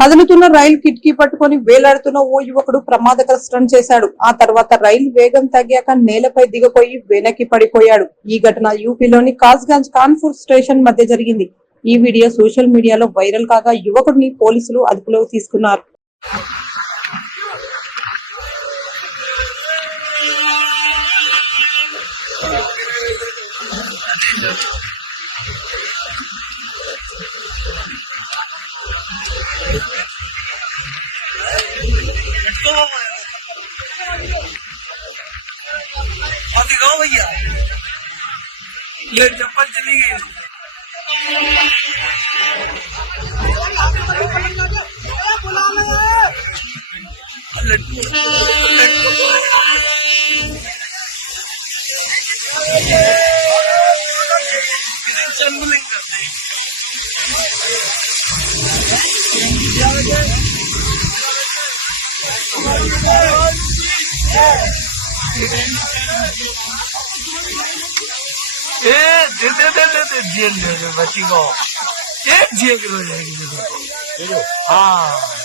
కదులుతున్న రైలు కిటికీ పట్టుకుని వేలాడుతున్న ఓ యువకుడు ప్రమాదకర స్టంట్ చేశాడు. ఆ తర్వాత రైలు వేగం తగ్గాక నేలపై దిగపోయి వెనక్కి పడిపోయాడు. ఈ ఘటన యూపీలోని కాస్గంజ్ కాన్పూర్ స్టేషన్ మధ్య జరిగింది. ఈ వీడియో సోషల్ మీడియాలో వైరల్ కాగా యువకుడిని పోలీసులు అదుపులోకి తీసుకున్నారు. दिखाओ भैया, ये चप्पल चली गई। चंबलिंग करते जेल बची को एक जेल हो जाएगी। हाँ